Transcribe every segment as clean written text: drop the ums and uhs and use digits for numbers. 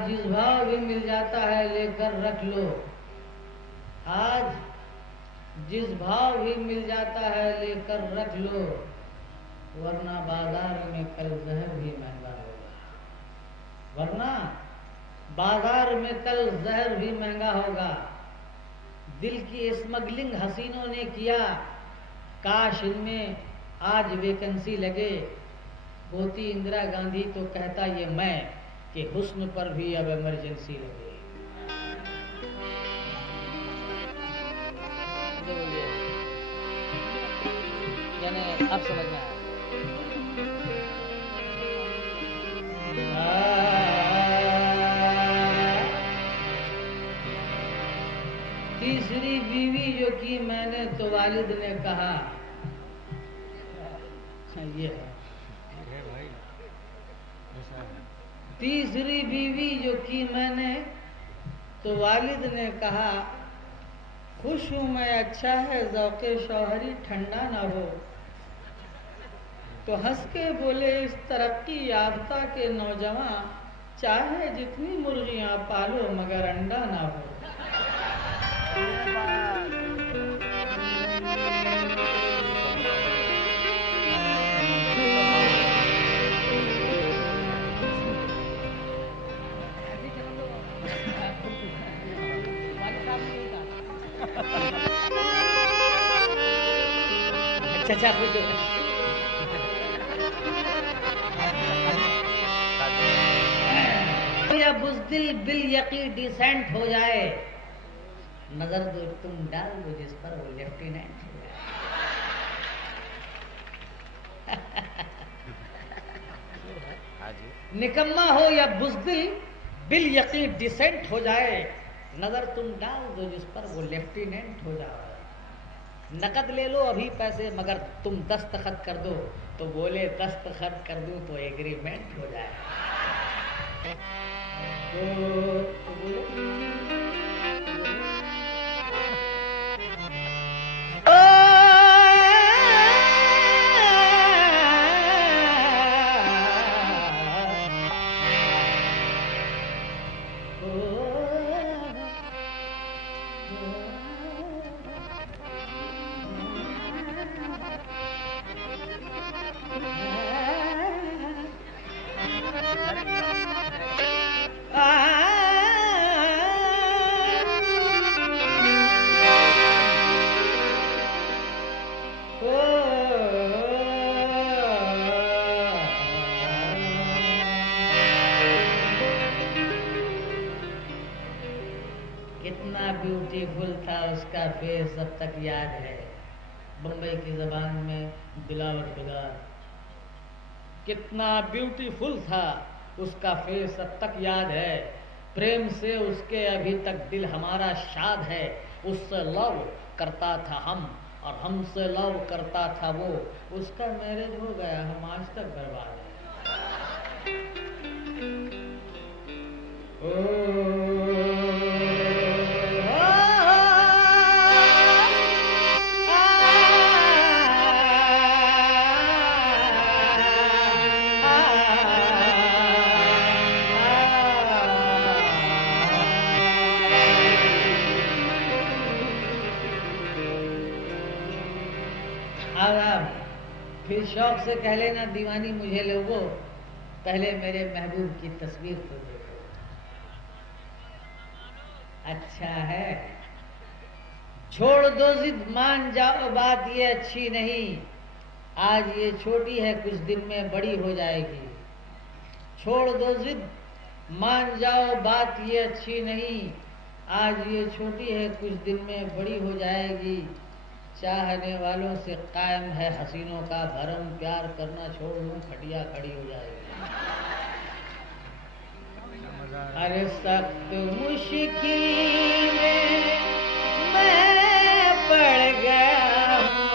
आज जिस भाव भी मिल जाता है लेकर रख लो, आज जिस भाव भी मिल जाता है लेकर रख लो, वरना बाजार में कल जहर भी महंगा होगा। वरना बाजार में कल जहर भी महंगा होगा। दिल की स्मगलिंग हसीनों ने किया, काश इनमें आज वैकेंसी लगे। होती इंदिरा गांधी तो कहता ये मैं कि हुस्न पर भी अब इमरजेंसी लगे। यानी अब समझ में आया। तीसरी बीवी जो की मैंने तो वालिद ने कहा, ये है तीसरी बीवी जो की मैंने तो वालिद ने कहा, खुश हूं मैं अच्छा है ज़ौक़े शौहरी ठंडा ना हो। तो हंस के बोले इस तरक्की याफ्ता के नौजवान, चाहे जितनी मुर्गियां पालो मगर अंडा ना हो। अच्छा कुछ या बुज़दिल बिल यकी डिसेंट हो जाए, नजर दो तुम डाल दो जिस पर वो लेफ्टिनेंट हो जाए। निकम्मा हो या बुज़दिल बिल यकी डिसेंट हो जाए, नजर तुम डाल दो जिस पर वो लेफ्टिनेंट हो जाए। नकद ले लो अभी पैसे मगर तुम दस्तखत कर दो, तो बोले दस्तखत कर दूं तो एग्रीमेंट हो जाए। ब्यूटीफुल था उसका फेस अब तक याद है। बम्बई की जबान में दिलावर बिगार। कितना ब्यूटीफुल था उसका फेस अब तक याद है। प्रेम से उसके अभी तक दिल हमारा शाद है। उससे लव करता था हम और हमसे लव करता था वो। उसका मैरिज हो गया, हम आज तक बर्बाद हैं। फिर शौक से कह लेना दीवानी मुझे लोगो, पहले मेरे महबूब की तस्वीर तो देखो। अच्छा है, छोड़ दो जिद मान जाओ, बात ये अच्छी नहीं। आज ये छोटी है कुछ दिन में बड़ी हो जाएगी। छोड़ दो जिद मान जाओ, बात ये अच्छी नहीं। आज ये छोटी है कुछ दिन में बड़ी हो जाएगी। चाहने वालों से कायम है हसीनों का भरम, प्यार करना छोड़ लूं खटिया खड़ी हो जाएगी। अरे सख्त मुश्किल में मैं पड़ गया हूँ।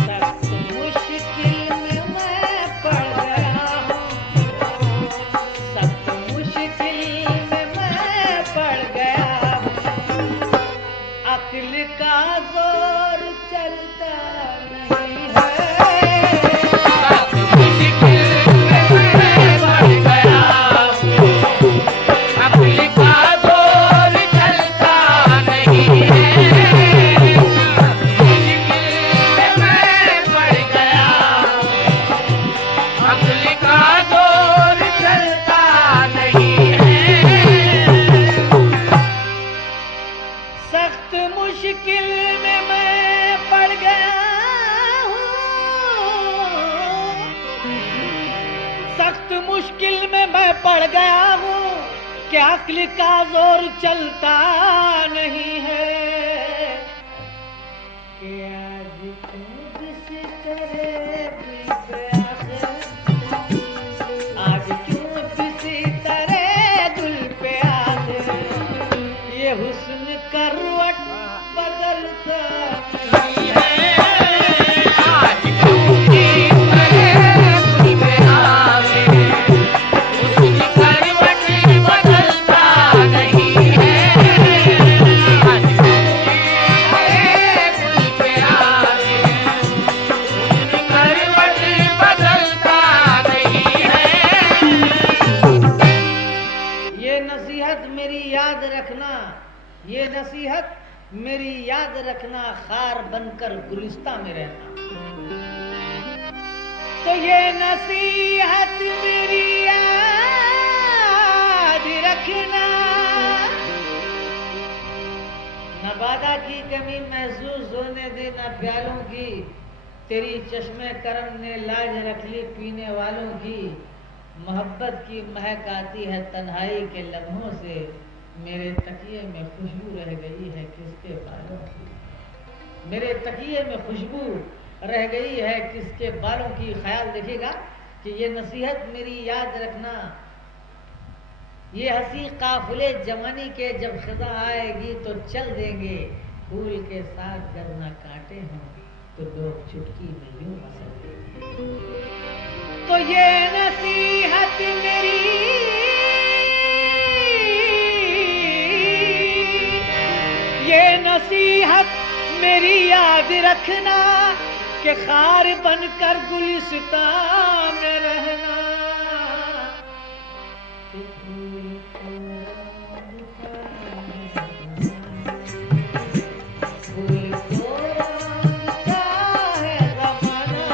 सख्त मुश्किल चलता नहीं है। मुश्किल में मैं पड़ गया हूँ कि अक्ल का जोर चलता नहीं है। कि आज क्यों किसी तरह आज क्यों किसी तरह दिल पे आते ये हुस्न करवट बदलता नहीं है। ये नसीहत मेरी याद रखना, खार बनकर गुलिस्ता में रहना। तो ये नसीहत मेरी याद रखना, न बादा की कमी महसूस होने देना प्यालों की। तेरी चश्मे करम ने लाज रख ली पीने वालों की। मोहब्बत की महक आती है तन्हाई के लम्हों से। मेरे तकिए में खुशबू रह गई है किसके बालों की। मेरे तकिए में खुशबू रह गई है किसके बालों की। ख्याल देखिएगा कि ये नसीहत मेरी याद रखना। ये हंसी काफिले जवानी के जब खिज़ा आएगी तो चल देंगे। फूल के साथ जब ना काटे हों तो लोग चुटकी में यूं मसल देंगे। तो ये नसीहत मेरी ये नसीहत मेरी याद रखना कि खार बनकर गुलिस्तां में रहना। फूल को रंगता है ज़माना,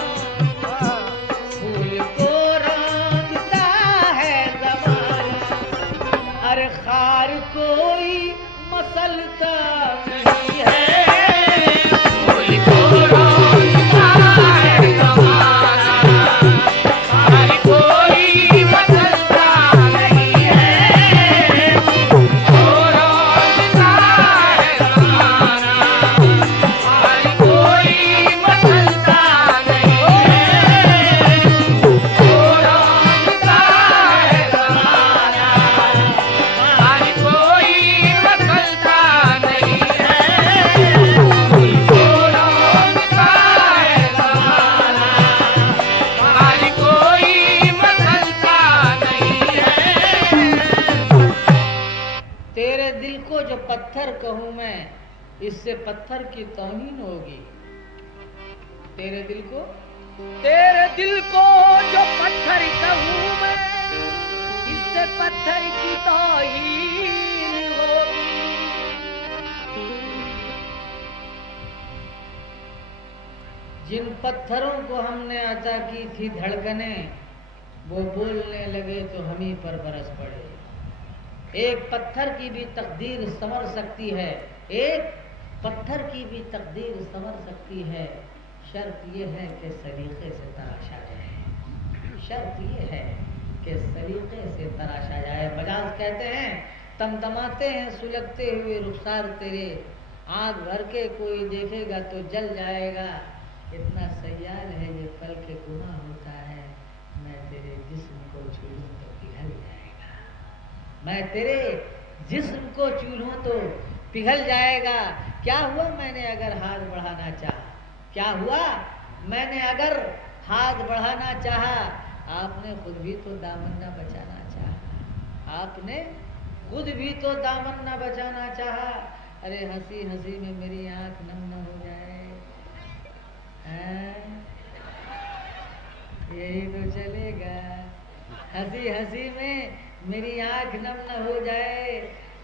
फूल को रंगता है ज़माना। अरे खार कोई मसलता नहीं है। कहूं मैं इससे पत्थर की तौहीन होगी। तेरे दिल को जो पत्थर कहूं मैं इससे पत्थर की तौहीन होगी। जिन पत्थरों को हमने अता की थी धड़कने वो बोलने लगे तो हम ही पर बरस पड़े। एक पत्थर की भी तकदीर संवर सकती है, एक पत्थर की भी तकदीर संवर सकती है। शर्त ये है कि सलीके से तराशा जाए। शर्त ये है कि सलीके से तराशा जाए। मजाज कहते हैं तमतमाते हैं सुलगते हुए रुखसार तेरे। आग भर के कोई देखेगा तो जल जाएगा। इतना सयाल है ये पल के गुनाह होता है। मैं तेरे जिस्म को छू लूं तो पिघल जाएगा। मैं तेरे जिस्म को छू लूं तो पिघल जाएगा। क्या हुआ मैंने अगर हाथ बढ़ाना चाहा? क्या हुआ मैंने अगर हाथ बढ़ाना चाहा? आपने खुद भी तो दामन न बचाना चाहा। आपने खुद भी तो दामन न बचाना चाहा। अरे हंसी हंसी में मेरी आंख नम न हो जाए। यही तो चलेगा। हंसी हंसी में मेरी आंख नम न हो जाए,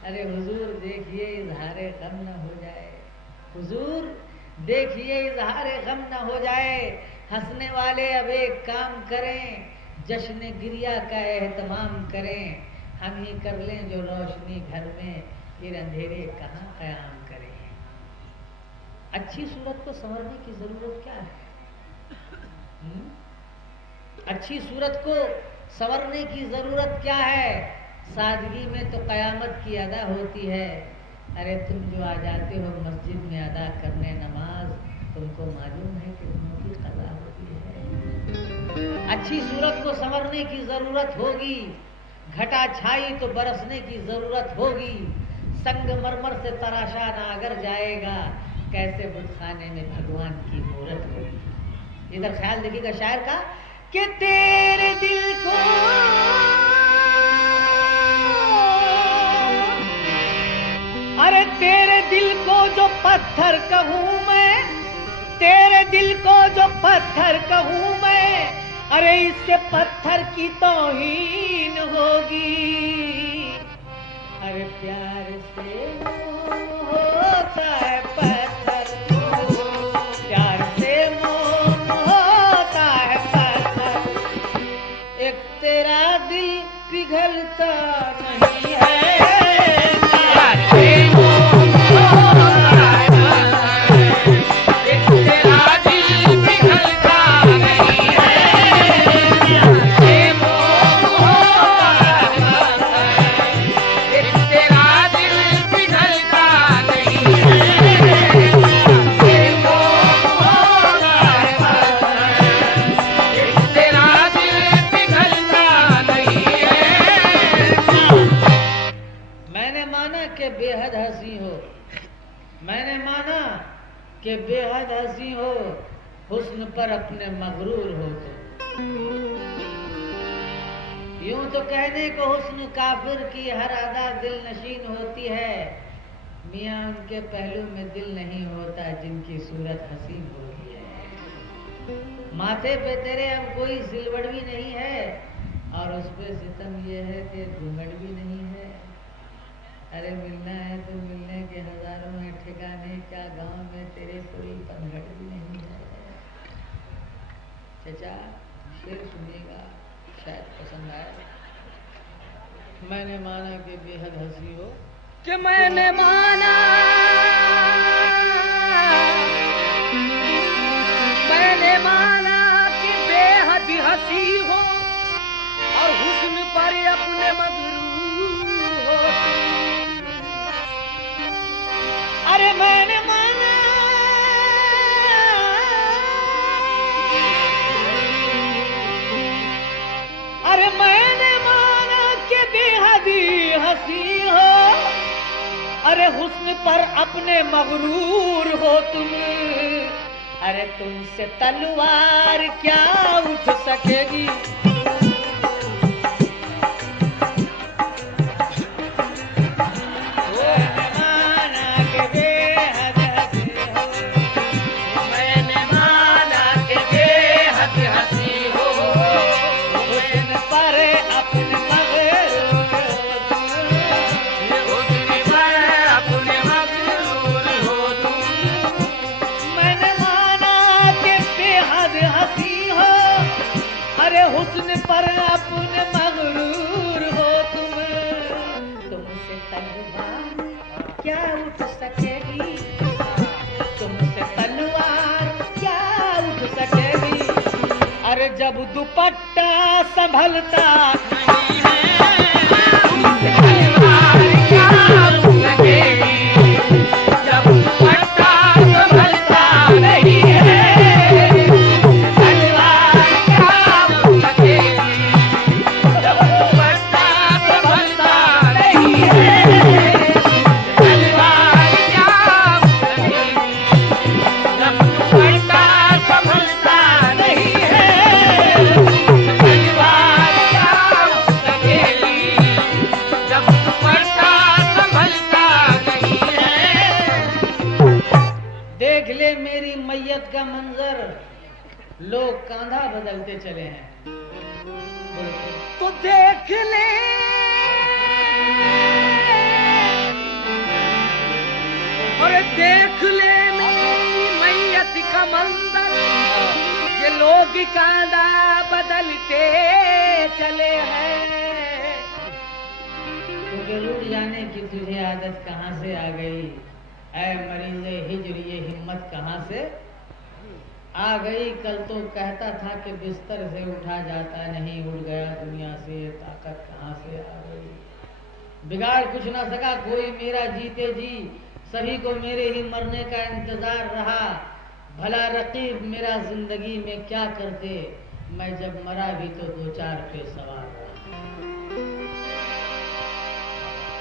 अरे हुजूर देखिए इजहारे गम न हो जाए, हुजूर देखिए इजहारे गम न हो जाए। हंसने वाले अब एक काम करें, जश्न गिरिया का एहतमाम करें, हम ही कर लें जो रोशनी घर में, फिर अंधेरे कहाँ क़याम करें। अच्छी सूरत को संवरने की जरूरत क्या है? अच्छी सूरत को संवरने की जरूरत क्या है? सादगी में तो कयामत की अदा होती है। अरे तुम जो आ जाते हो मस्जिद में अदा करने नमाज, तुमको मालूम है कि तुमों की कज़ा होती है। अच्छी सूरत को संवरने की जरूरत होगी, घटा छाई तो बरसने की जरूरत होगी। संगमरमर से तराशा नागर जाएगा, कैसे बुतखाने में भगवान की मूरत होगी। इधर ख्याल देखिएगा शायर का कि तेरे दिल को अरे तेरे दिल को जो पत्थर कहूँ मैं, तेरे दिल को जो पत्थर कहूँ मैं, अरे इससे पत्थर की तौहीन होगी। अरे प्यार से होता है पत्थर, प्यार से मोह होता है पत्थर। एक तेरा दिल पिघलता नहीं है, कि बेहद हंसी हो, हुस्न पर अपने मगरूर हो। तो यूं तो कहने को हुस्न काफिर की हर अदा दिल नशीन होती है, मियाँ उनके पहलू में दिल नहीं होता जिनकी सूरत हसीन होती है। माथे पे तेरे अब कोई सिलवट भी नहीं है, और उस पे सितम ये है कि घूंघट भी नहीं है। अरे मिलना है तो मिलने के हजारों हैं ठिकाने, क्या गांव में तेरे कोई पनघट भी नहीं है। चचा शेर सुनिएगा, शायद पसंद आए। मैंने माना कि बेहद हंसी हो, कि मैंने माना, मैंने माना कि बेहद हंसी हो, और हुस्न पर अपने मगरूर हो। अरे मैंने माना, अरे मैंने माना कि बेहद हंसी हो, अरे हुस्न पर अपने मगरूर हो तुम। अरे तुमसे तलवार क्या उठ सकेगी, हुस्न पर अपने मगरूर हो तुम। तुमसे तलवार क्या उठ सकेगी, तुमसे तलवार क्या उठ सकेगी। अरे जब दुपट्टा संभलता नहीं है, तुमसे तलवार क्या उठ सकेगी। जब दुपट्टा संभलता नहीं है, मेरी मैयत का मंजर, लोग कांधा बदलते चले हैं। तो देख ले और देख ले मेरी मैयत का मंजर, ये लोग कांदा बदलते चले हैं। क्योंकि रुक जाने की तुझे आदत कहाँ से आ गई? ऐ मरीज़े हिज्र ये हिम्मत कहाँ से आ गई? कल तो कहता था कि बिस्तर से उठा जाता नहीं, उड़ गया दुनिया से, ताकत कहाँ से आ गई? बिगाड़ कुछ ना सका कोई मेरा जीते जी, सभी को मेरे ही मरने का इंतजार रहा। भला रकीब मेरा जिंदगी में क्या करते, मैं जब मरा भी तो 2-4 पे सवार रहा।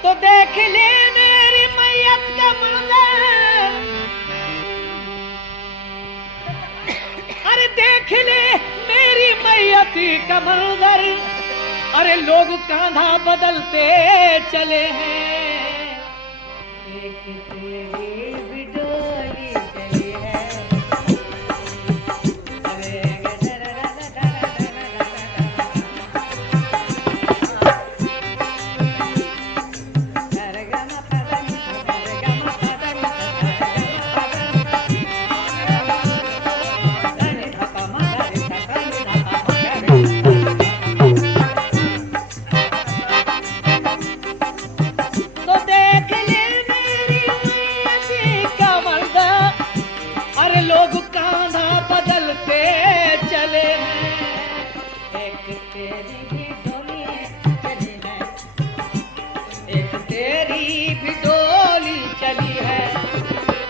तो देख ले मेरी मैयत का मंजर, अरे देख ले मेरी मैयत का मंजर, अरे लोग कांधा बदलते चले हैं। एक तेरी भी डोली चली है, अरे तो देख ले मेरी मैयत का मंजर, अरे लोग कांधा बदलते चले हैं। एक तेरी भी डोली चली है, एक तेरी भी डोली चली है,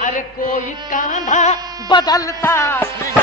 अरे कोई कांधा बदलता नहीं।